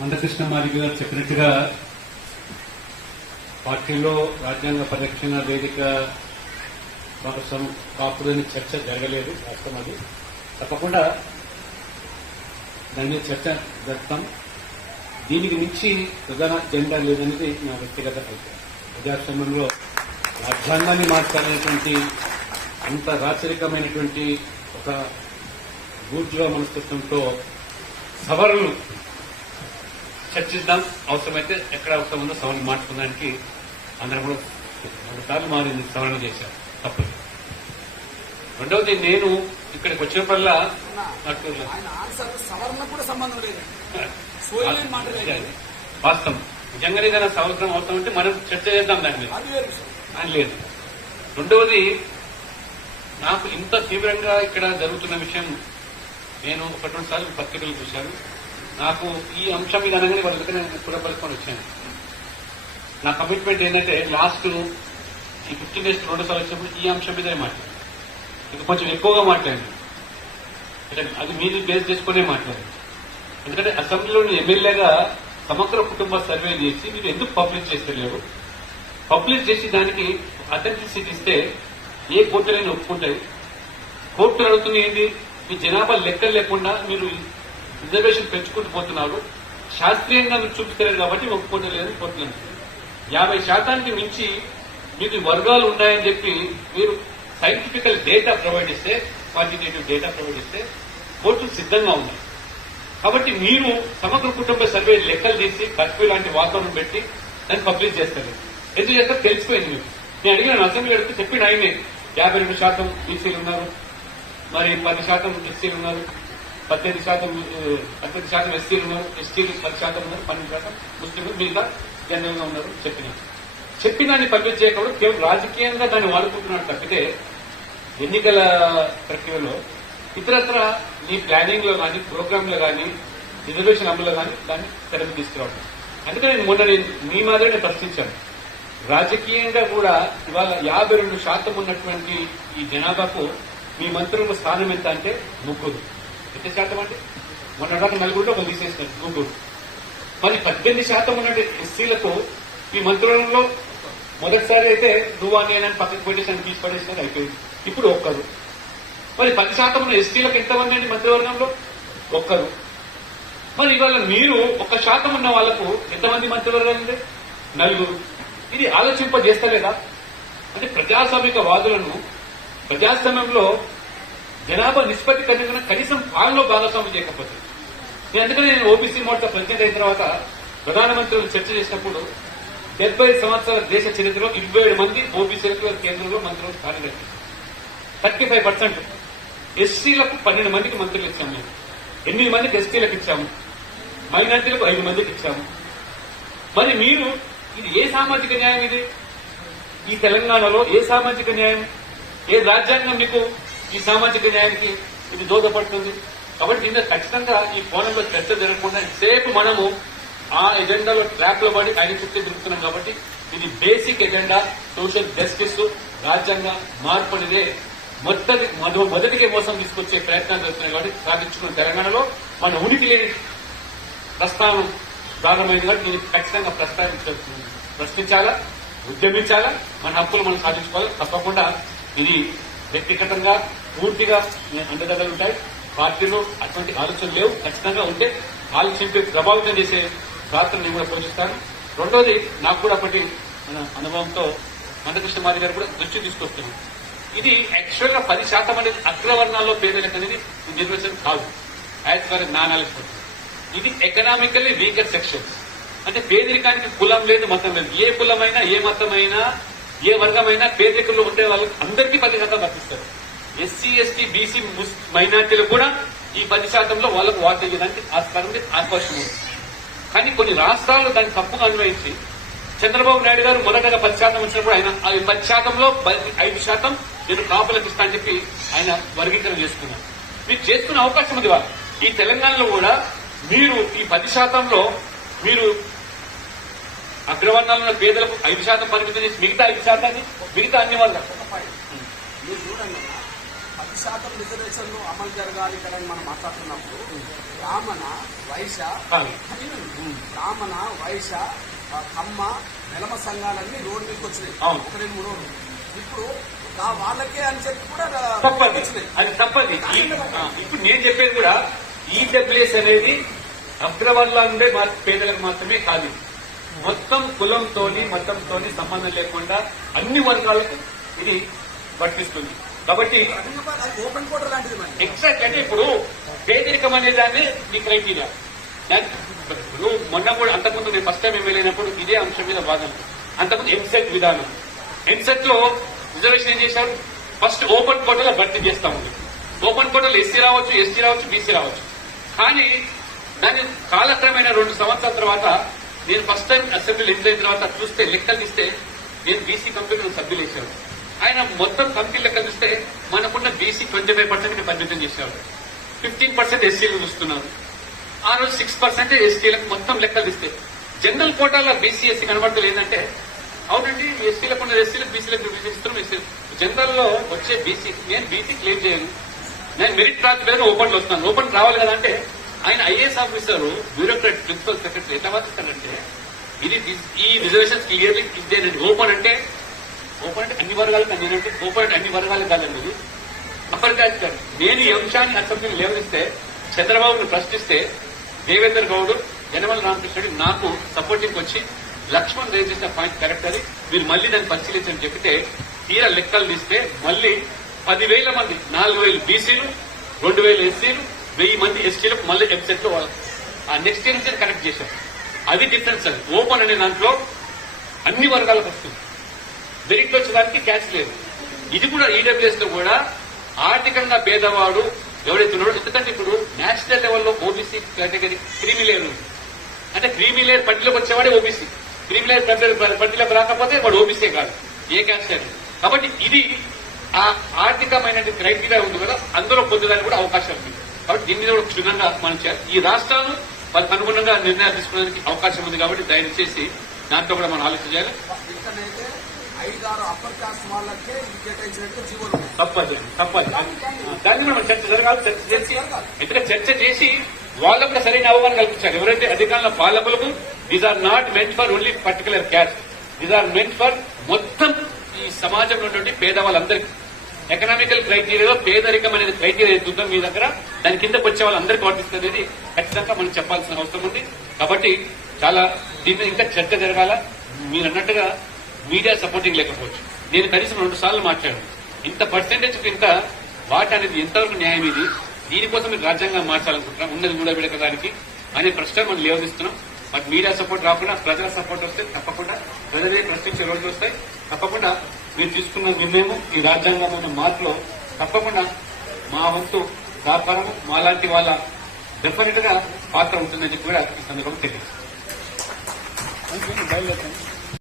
మందకృష్ణ మాదిగ గారు చెప్పినట్టుగా పార్టీలో రాజ్యాంగ పరిరక్షణ వేదిక కోసం కాపుదని చర్చ జరగలేదు. వాస్తవం అది. తప్పకుండా దాని మీద చర్చ జరుపుతాం. దీనికి మించి ప్రధాన ఎజెండా లేదనేది నా వ్యక్తిగత అభిప్రాయం. ప్రజాస్వామ్యంలో రాజ్యాంగాన్ని మార్చాలనేటువంటి అంత రాచరికమైనటువంటి ఒక బూర్జువా మనస్తత్వంతో సవరణలు చర్చిద్దాం. అవసరమైతే ఎక్కడ అవసరం ఉందో సవరణ మార్చుకోవడానికి అందరం కూడా 2 సార్లు మారింది సవరణ చేశారు. తప్పదు. రెండవది, నేను ఇక్కడికి వచ్చినప్పుడల్లా నాకు సవరణ కూడా సంబంధం లేదు. వాస్తవం. నిజంగానే ఏదైనా సంవత్సరం అవసరం ఉంటే మనం చర్చ చేద్దాం దాని మీద అని లేదు. రెండవది, నాకు ఇంత తీవ్రంగా ఇక్కడ జరుగుతున్న విషయం నేను 1-2 సార్లు పత్రికలు చూశాను. నాకు ఈ అంశం మీద అనగానే వాళ్ళ దగ్గర నేను కూడపలుకొని వచ్చాను. నా కమిట్మెంట్ ఏంటంటే లాస్ట్ ఈ 15 days 2 సార్లు వచ్చినప్పుడు ఈ అంశం మీదనే మాట్లాడాను. ఇది కొంచెం ఎక్కువగా మాట్లాడాను. అది మీరు బేస్ చేసుకునే మాట్లాడాను. ఎందుకంటే అసెంబ్లీలోని ఎమ్మెల్యేగా సమగ్ర కుటుంబ సర్వే చేసి మీరు ఎందుకు పబ్లిష్ చేస్తలేరు? పబ్లిష్ చేసి దానికి అథెంటిసిటీ ఇస్తే ఏ కోర్టులైనా ఒప్పుకుంటాయి. కోర్టులు అడుగుతుంది ఏంటి? మీ జనాభా లెక్కలు లేకుండా మీరు రిజర్వేషన్ పెంచుకుంటూ పోతున్నారు. శాస్త్రీయంగా మీరు చూపిస్తలేరు కాబట్టి ఒప్పుకోవట్లేదు కోర్టులను. 50% మించి మీకు వర్గాలు ఉన్నాయని చెప్పి మీరు సైంటిఫికల్ డేటా ప్రొవైడ్ ఇస్తే, క్వాంటిటేటివ్ డేటా ప్రొవైడ్ ఇస్తే కోర్టులు సిద్ధంగా ఉన్నాయి. కాబట్టి మీరు సమగ్ర కుటుంబ సర్వే లెక్కలు తీసి కర్ఫ్యూ లాంటి వాతావరణం పెట్టి దాన్ని పబ్లిష్ చేస్తారు. ఎందుకు చేస్తారు తెలిసిపోయింది మీకు. నేను అడిగిన అసెంబ్లీ అడిగితే చెప్పిన ఆయనే 52% బీసీలు ఉన్నారు, మరి 10% ఎస్సీలు ఉన్నారు, 18% ఎస్సీలు ఉన్నారు, ఎస్టీలు 10% ఉన్నారు, 12% ముస్లింలు, మిగతా జనరల్ గా ఉన్నారు. చెప్పినాన్ని పబ్లిష్ చేయకుండా కేవలం రాజకీయంగా దాన్ని వాడుకుంటున్నాడు తప్పితే ఎన్నికల ప్రక్రియలో ఇతరత్ర నీ ప్లానింగ్ లో కానీ, ప్రోగ్రామ్ లో కానీ, రిజర్వేషన్ అమలులో కానీ దాన్ని తెరమి తీసుకురావడం. అందుకని నేను మీ మాదిరినే ప్రశ్నించాను. రాజకీయంగా కూడా ఇవాళ 52% ఉన్నటువంటి ఈ జనాభాకు మీ మంత్రుల స్థానం ఎంత అంటే 3. ఎంత శాతం అంటే మొన్న దాకా 4 ఒకరు తీసేసినారు 3. మరి 18% ఉన్నట్టు ఎస్సీలకు ఈ మంత్రులలో మొదటిసారి అయితే నువ్వు అని పక్కకు పెట్టేసి తీసి పడేసినారు, అయిపోయింది. ఇప్పుడు 1. మరి 10% ఉన్న ఎస్టీలకు ఎంతమంది అండి మంత్రివర్గంలో? 1. మరి ఇవాళ మీరు 1% ఉన్న వాళ్లకు ఎంతమంది మంత్రివర్గం ఉంది? 4. ఇది ఆలోచింపజేస్తలేదా? అంటే ప్రజాస్వామిక వాదులను ప్రజాస్వామ్యంలో జనాభా నిష్పత్తి కనుక కనీసం పాలనలో భాగస్వామ్యం చేయకపోతే, అందుకని నేను ఓబీసీ మోర్చా ప్రెసిడెంట్ అయిన తర్వాత ప్రధానమంత్రులు చర్చ చేసినప్పుడు 70 సంవత్సరాల దేశ చరిత్రలో 27 మంది ఓబీసీలకు కేంద్రంలో మంత్రులు కార్యదర్శి, 35%. ఎస్సీలకు 12 మందికి మంత్రులు ఇచ్చాము. మేము 8 మందికి ఎస్టీలకు ఇచ్చాము, మైనార్టీలకు 5 మందికి ఇచ్చాము. మరి మీరు ఇది ఏ సామాజిక న్యాయం? ఇది ఈ తెలంగాణలో ఏ సామాజిక న్యాయం? ఏ రాజ్యాంగం మీకు ఈ సామాజిక న్యాయానికి ఇది దోహదపడుతుంది? కాబట్టి దీంట్లో ఖచ్చితంగా ఈ కోణంలో చర్చ జరగకుండా సేపు మనము ఆ ఎజెండాలో ట్రాప్ లో పడి ఆయన చుట్టూ తిరుగుతున్నాం. కాబట్టి ఇది బేసిక్ ఎజెండా సోషల్ జస్టిస్, రాజ్యాంగ మార్పు అనేదే మొదటికే మోసం తీసుకొచ్చే ప్రయత్నాలు జరుగుతున్నాయి. కాబట్టి సాధించుకున్న తెలంగాణలో మన ఉనికి లేని ప్రస్తావన భాగమైంది. కాబట్టి దీన్ని ఖచ్చితంగా ప్రశ్నించాలా, ఉద్యమించాలా, మన హక్కులు మనం సాధించుకోవాలి. తప్పకుండా ఇది వ్యక్తిగతంగా పూర్తిగా అండదండలు ఉంటాయి. పార్టీలో అటువంటి ఆలోచనలు లేవు. ఖచ్చితంగా ఉంటే ఆలోచనకి ప్రభావితం చేసే పాత్రను నేను కూడా పోషిస్తాను. రెండోది, నాకు కూడా అప్పటి అనుభవంతో మందకృష్ణ మాదిగ గారు కూడా దృష్టి తీసుకొస్తున్నాను. ఇది యాక్చువల్ గా 10% అనేది అగ్రవర్ణాల్లో పేదలకు అనేది నిర్వచనం కాదు. యాజ్ ఫర్ నా నాలెడ్జ్ ఇది ఎకనామికల్లీ వీకర్ సెక్షన్స్. అంటే పేదరికానికి కులం లేదు, మతం లేదు. ఏ కులమైనా, ఏ మతమైనా, ఏ వర్గమైనా పేదరికంలో ఉండే వాళ్ళకి అందరికీ 10% వర్తిస్తారు. ఎస్సీ, ఎస్టీ, బీసీ, మైనార్టీలు కూడా ఈ 10%లో వాళ్ళకు వాటా ఇవ్వడానికి అవకాశం ఉంది. కానీ కొన్ని రాష్ట్రాలు దాన్ని తప్పుగా అన్వయించి చంద్రబాబు నాయుడు గారు మొదటగా 10% వచ్చినప్పుడు ఆయన 10%లో 5% నేను కాపులకు ఇస్తా అని చెప్పి ఆయన వర్గీకరణ చేసుకున్నారు. మీకు చేసుకునే అవకాశం ఉంది. వాళ్ళు ఈ తెలంగాణలో కూడా మీరు ఈ 10%లో మీరు అగ్రవర్ణాలు ఉన్న పేదలకు 5% పరిమితం చేసి మిగతా 5% మిగతా అన్ని వాళ్ళకు 10% రిజర్వేషన్లు అమలు జరగాలి కదా మనం మాట్లాడుతున్నప్పుడు బ్రాహ్మణ వైశ్య కాదు. బ్రాహ్మణ వైశ్య కమ్మ నెలమ సంఘాలన్నీ రోడ్డు మీదకి వచ్చినాయి. అవును. 1-2 రోజులు ఇప్పుడు వాళ్ళకే అని చెప్పి కూడా తప్పది, వచ్చినాయి. అది తప్పది. ఇప్పుడు నేను చెప్పేది కూడా ఈడబ్ల్యూఎస్ అనేది అగ్రవర్ణాల నుండే పేదలకు మాత్రమే కాదు, మొత్తం కులంతోని మతంతోని సంబంధం లేకుండా అన్ని వర్గాలకు ఇది వర్తిస్తుంది. కాబట్టి ఓపెన్ కోటర్ లాంటిది మరి. ఎగ్జాక్ట్ అంటే ఇప్పుడు పేదరికం అనే దాన్ని మీ క్రైటీరియా. ఇప్పుడు మొన్న కూడా అంతకుముందు నేను ఫస్ట్ టైం ఎమ్మెల్యేనప్పుడు ఇదే అంశం మీద వాదన. అంతకుముందు ఎంసెట్ విధానం, ఎంసెట్ లో రిజర్వేషన్ ఏం చేశారు, ఫస్ట్ ఓపెన్ కోటాలో భర్తీ చేస్తా ఉంది. ఓపెన్ కోటాలో ఎస్సీ రావచ్చు, ఎస్టీ రావచ్చు, బీసీ రావచ్చు. కానీ దాని కాలక్రమైన 2 సంవత్సరాల తర్వాత నేను ఫస్ట్ టైం అసెంబ్లీలో ఎంటర్ అయిన తర్వాత చూస్తే లెక్కలు తీస్తే నేను బీసీ కంపెనీలో సభ్యులు వేశాను. ఆయన మొత్తం కంపెనీ లెక్కలు చూస్తే మనకున్న బీసీ 25% పరిమితం చేశారు, 15% ఎస్సీలు చూస్తున్నారు. ఆ రోజు 6% ఎస్టీలకు మొత్తం లెక్కలు తీస్తే జనరల్ కోటాలో బీసీ ఎస్సీ కనబడతలు ఏంటంటే అవునండి ఎస్సీలకు ఉన్న ఎస్సీలకు బీసీలకు ఇస్తున్నాం. జనరల్ లో వచ్చే బీసీ నేను బీసీ క్లెయిమ్ చేయను, నేను మెరిట్ ట్రాక్ మీద ఓపెన్ లో వస్తున్నాను. ఓపెన్ రావాలి కదా అంటే ఆయన IAS officer bureaucrat principal secretary ఎట్లా వర్తిస్తాడంటే ఇది ఈ రిజర్వేషన్ క్లియర్లీ ఇదేనండి. ఓపెన్ అంటే అన్ని వర్గాలకు, నేనంటే ఓపెన్ అంటే అన్ని వర్గాలకు కాదండి. ఇది అప్పర్ కాదు. నేను ఈ అంశాన్ని అసెంబ్లీని లేవనిస్తే చంద్రబాబును ప్రశ్నిస్తే దేవేందర్ గౌడ్, యనమల రామకృష్ణుడు నాకు సపోర్టింగ్ వచ్చి లక్ష్మణ్ రేజ్ చేసిన పాయింట్ కరెక్ట్ అని మీరు మళ్ళీ దాన్ని పరిశీలించని చెప్తే తీరా లెక్కలు తీస్తే మళ్ళీ 10,000 మంది, 4,000 బీసీలు, 2,000 ఎస్సీలు, 1000 మంది ఎస్టీలకు మళ్ళీ ఎంసెట్ లో ఆ నెక్స్ట్ ఇయర్ నుంచి కనెక్ట్ చేశారు. అది డిఫరెన్స్. అది ఓపెన్ అనే దాంట్లో అన్ని వర్గాలకు వస్తుంది, మెరిట్ వచ్చేదానికి క్యాష్ లేదు. ఇది కూడా ఈడబ్ల్యూఎస్ లో కూడా ఆర్థికంగా పేదవాడు ఎవరైతే ఉన్నాడో, ఎందుకంటే ఇప్పుడు నేషనల్ లెవెల్లో ఓబీసీ కేటగిరీ క్రీమీ లేయర్ ఉంది. అంటే క్రీమీ లేయర్ పట్టిలోకి వచ్చేవాడే ఓబీసీ, క్రీమీ లేయర్ పట్టిలోకి రాకపోతే వాడు ఓబీసీ కాదు, ఏ క్యాస్ట్ అయినా. కాబట్టి ఇది ఆ ఆర్థికమైన క్రైటీరియా ఉంది కదా, అందులో పొందడానికి కూడా అవకాశం ఉంది. కాబట్టి దీని మీద కూడా క్షుణ్ణంగా మనం చేయాలి. ఈ రాష్ట్రాలు వాళ్ళకి అనుగుణంగా నిర్ణయాలు తీసుకోవడానికి అవకాశం ఉంది. కాబట్టి దయచేసి దాంట్లో కూడా మనం ఆలోచన చేయాలి. 5-6 అప్పర్ క్లాస్ వాళ్ళకే కేటాయించినట్టు జీవోలు తప్పదు. దాన్ని మనం చర్చ జరగాలి, చర్చ చేసి ఎందుకంటే చర్చ చేసి వాళ్ళకు కూడా సరైన అవగాహన కల్పించాలి. ఎవరైతే అధికారుల పాలకులకు these are not meant for only particular caste, these are meant for మొత్తం ఈ సమాజంలో ఉన్నటువంటి పేదవాళ్ళందరికీ. ఎకనామికల్ క్రైటీరియాలో పేదరికం అనేది క్రైటీరియా ఏదైతుందో మీ దగ్గర దాని కిందకు వచ్చే వాళ్ళందరికీ వర్తిస్తుంది అనేది ఖచ్చితంగా మనం చెప్పాల్సిన అవసరం ఉంది. కాబట్టి చాలా దీని ఇంకా చర్చ జరగాల. మీరు అన్నట్టుగా మీడియా సపోర్టింగ్ లేకపోవచ్చు. నేను కనీసం 2 సార్లు మాట్లాడాను. ఇంత పర్సెంటేజ్ ఇంత వాటి అనేది ఎంతవరకు న్యాయం, ఇది దీనికోసం మీరు రాజ్యాంగం మార్చాలనుకుంటున్నాం, ఉన్నది కూడా విడకడానికి అనే ప్రశ్న మనం లేవదిస్తున్నాం. బట్ మీడియా సపోర్ట్ రాకుండా ప్రజల సపోర్ట్ వస్తే తప్పకుండా ప్రజలే ప్రశ్నించే రోజులు వస్తాయి. తప్పకుండా మీరు తీసుకున్న నిర్ణయం ఈ రాజ్యాంగమైన మార్పులో తప్పకుండా మా వంతు సహకారము మాలాంటి వాళ్ళ డెఫినెట్ గా పాత్ర ఉంటుందని కూడా ఈ సందర్భంగా తెలియదు.